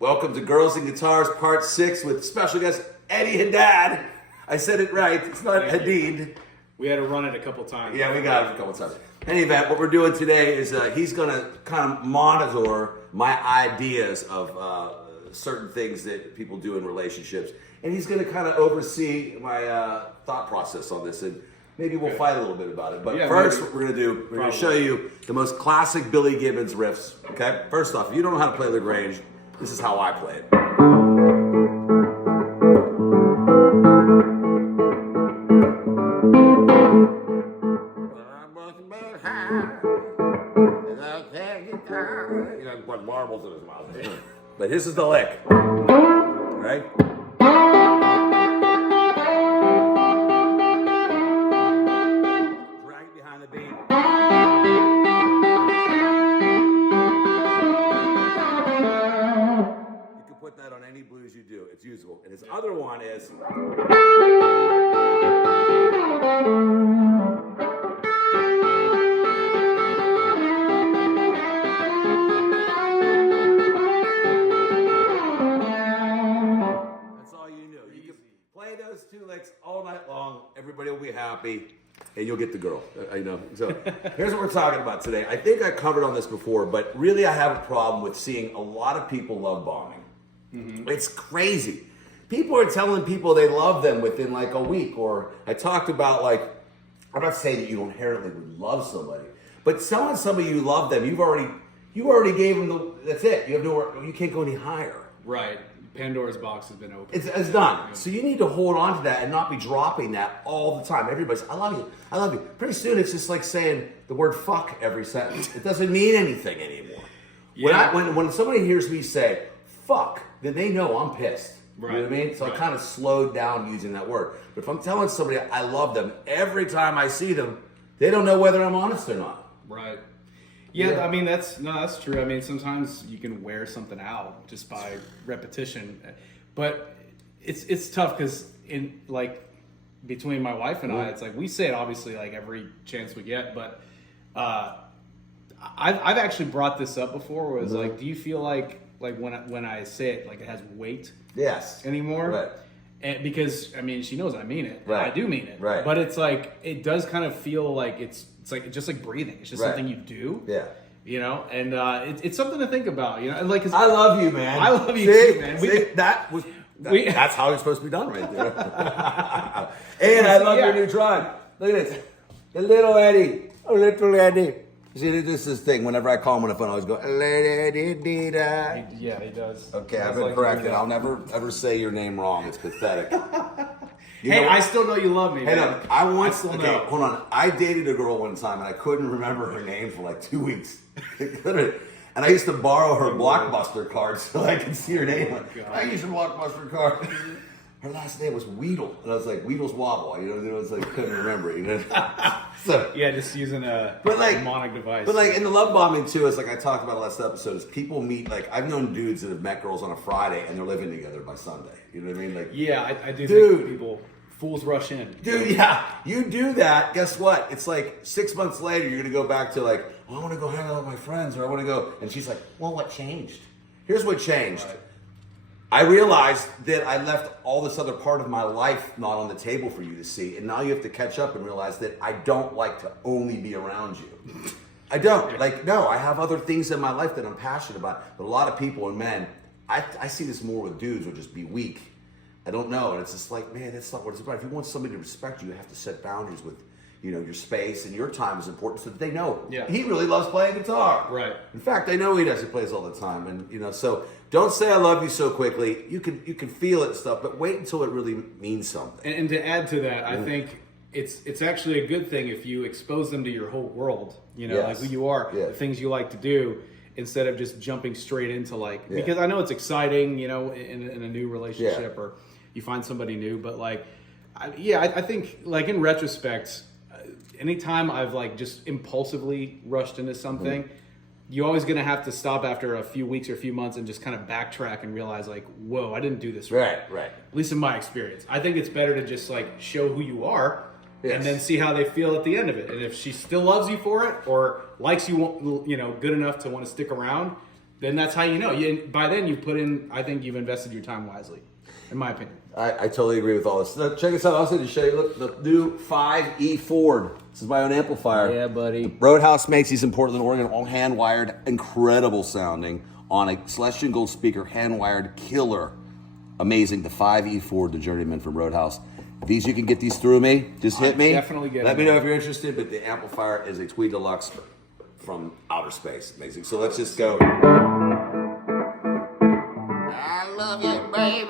Welcome to Girls and Guitars Part 6 with special guest Eddie Haddad. I said it right. It's not Hadid. We had to run it a couple times. Yeah, we got it a couple times. In any event, what we're doing today is he's going to kind of monitor my ideas of certain things that people do in relationships. And he's going to kind of oversee my thought process on this. And maybe we'll fight a little bit about it. But first, what we're going to do, we're going to show you the most classic Billy Gibbons riffs. Okay? First off, if you don't know how to play LaGrange, this is how I play it. You know, put marbles in his mouth. But this is the lick. Right? Drag it behind the beat. You can put that on any blues you do. It's usable. And his other one is. Those two licks all night long, everybody will be happy, and you'll get the girl. I know. So here's what we're talking about today. I think I covered on this before, but really I have a problem with seeing a lot of people love bombing. Mm-hmm. It's crazy. People are telling people they love them within like a week, or I talked about like, I'm not saying that you inherently would love somebody, but telling somebody you love them, you already gave them that's it. You can't go any higher. Right. Pandora's box has been opened. It's done. So you need to hold on to that and not be dropping that all the time. Everybody's, I love you. I love you. Pretty soon it's just like saying the word fuck every sentence. It doesn't mean anything anymore. Yeah. When somebody hears me say fuck, then they know I'm pissed. Right. You know what I mean? So I kind of slowed down using that word. But if I'm telling somebody I love them, every time I see them, they don't know whether I'm honest or not. Right. Yeah, I mean that's true. I mean sometimes you can wear something out just by repetition, but it's tough because in like between my wife and I, it's like we say it obviously like every chance we get, but I've actually brought this up before. Was like, do you feel like when I say it like it has weight? Yes. Anymore? Right. And because I mean she knows I mean it. Right. I do mean it. Right. But it's like it does kind of feel like it's like just like breathing. It's just something you do. Yeah. You know, and it's something to think about. You know, like I love you, man. I love you too, man. That's how it's supposed to be done, right there. And I love your new drawing. Look at this, the little Eddie, See, this is his thing. Whenever I call him on the phone, I always go, Yeah, he does. Okay, I've been corrected. I'll never ever say your name wrong. It's pathetic. Hey, I still know you love me, man. Look, hold on. I dated a girl one time, and I couldn't remember her name for like 2 weeks. And I used to borrow her Blockbuster card so I could see her name. I used her Blockbuster card. Her last name was Weedle, and I was like, Weedle's Wobble. You know, it was like couldn't remember it. You know. So yeah, just using a mnemonic device. But like in the love bombing too, it's like I talked about last episode. Is people meet like I've known dudes that have met girls on a Friday and they're living together by Sunday. You know what I mean? Like I do think people. Fools rush in. Dude, yeah. You do that, guess what? It's like 6 months later, you're going to go back to like, I want to go hang out with my friends, or I want to go. And she's like, well, what changed? Here's what changed. Right. I realized that I left all this other part of my life not on the table for you to see. And now you have to catch up and realize that I don't like to only be around you. I don't. Like, no, I have other things in my life that I'm passionate about. But a lot of people and men, I see this more with dudes who just be weak. I don't know, and it's just like, man, that's not what it's about. If you want somebody to respect you, you have to set boundaries with, you know, your space, and your time is important so that they know he really loves playing guitar. Right. In fact, I know he does. He plays all the time, and you know, so don't say I love you so quickly. You can feel it and stuff, but wait until it really means something. And to add to that, I think it's actually a good thing if you expose them to your whole world. You know, like who you are, the things you like to do. Instead of just jumping straight into because I know it's exciting, you know, in a new relationship or you find somebody new, but like, I think like in retrospect, anytime I've like just impulsively rushed into something, you're always going to have to stop after a few weeks or a few months and just kind of backtrack and realize like, whoa, I didn't do this right. Right. At least in my experience. I think it's better to just like show who you are and then see how they feel at the end of it. And if she still loves you for it or likes you, you know, good enough to want to stick around, then that's how you know. By then you've put in. I think you've invested your time wisely, in my opinion. I totally agree with all this. Now, check this out. I also need to show you, look, the new 5E Ford. This is my own amplifier. Yeah, buddy. Roadhouse makes these in Portland, Oregon, all hand-wired, incredible sounding, on a Celestian Gold speaker, hand-wired, killer. Amazing. The 5E Ford, the Journeyman from Roadhouse. These, you can get these through me. Just hit me. Definitely get Let them. me know if you're interested, but the amplifier is a Tweed Deluxe from outer space. Amazing. So let's just go. I love you, baby.